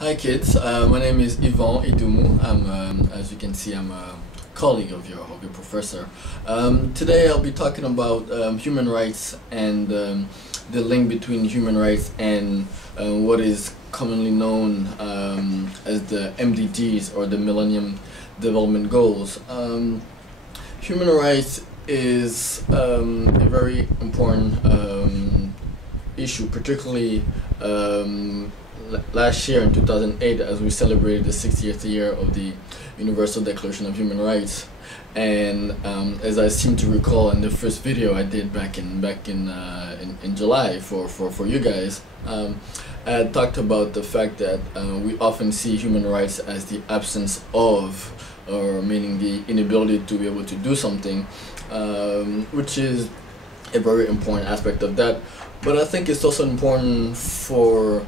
Hi kids, my name is Yvon Idumu. As you can see, I'm a colleague of your professor. Today I'll be talking about human rights and the link between human rights and what is commonly known as the MDGs, or the Millennium Development Goals. Human rights is a very important issue, particularly last year in 2008, as we celebrated the 60th year of the Universal Declaration of Human Rights. And as I seem to recall in the first video I did back in July for you guys, I talked about the fact that we often see human rights as the absence of, or meaning the inability to be able to do something, which is a very important aspect of that. But I think it's also important for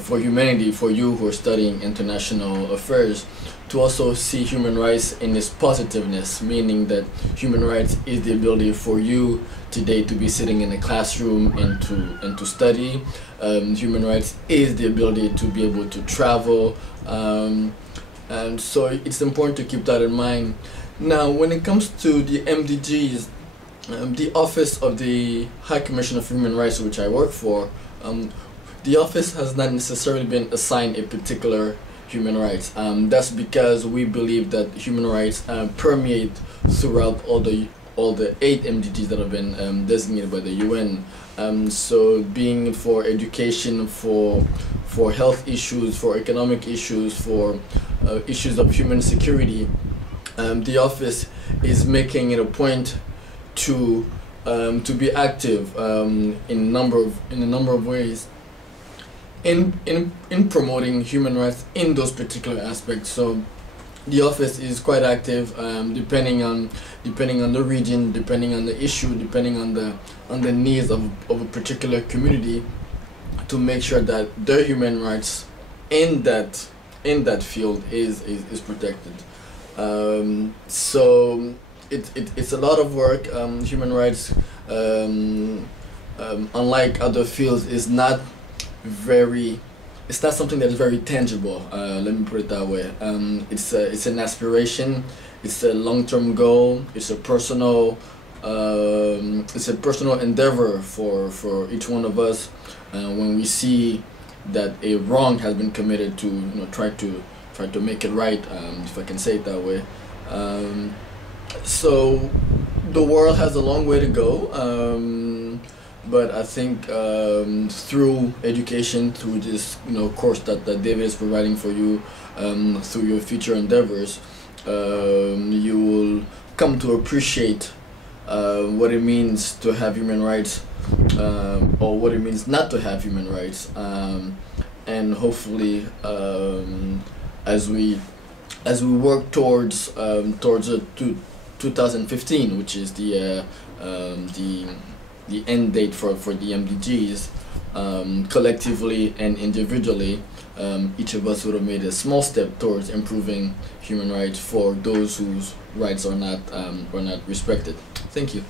for humanity, for you who are studying international affairs, to also see human rights in its positiveness, meaning that human rights is the ability for you today to be sitting in a classroom and to study. Human rights is the ability to be able to travel, and so it's important to keep that in mind. Now, when it comes to the MDGs, the Office of the High Commissioner for Human Rights, which I work for, the office has not necessarily been assigned a particular human rights. That's because we believe that human rights permeate throughout all the 8 MDGs that have been designated by the UN. So being for education, for health issues, for economic issues, for issues of human security, the office is making it a point to be active in a number of ways in promoting human rights in those particular aspects. So the office is quite active, depending on the region, depending on the issue, depending on the needs of a particular community, to make sure that their human rights in that field is protected. So it's a lot of work. Human rights, unlike other fields, is not it's not something that's very tangible. Let me put it that way. It's an aspiration. It's a long-term goal. It's a personal endeavor for each one of us. When we see that a wrong has been committed, to try to make it right, if I can say it that way. So the world has a long way to go, but I think through education, through this course that David is providing for you, through your future endeavors, you will come to appreciate what it means to have human rights, or what it means not to have human rights, and hopefully as we work towards 2015, which is the end date for the MDGs, collectively and individually, each of us would have made a small step towards improving human rights for those whose rights are not respected. Thank you.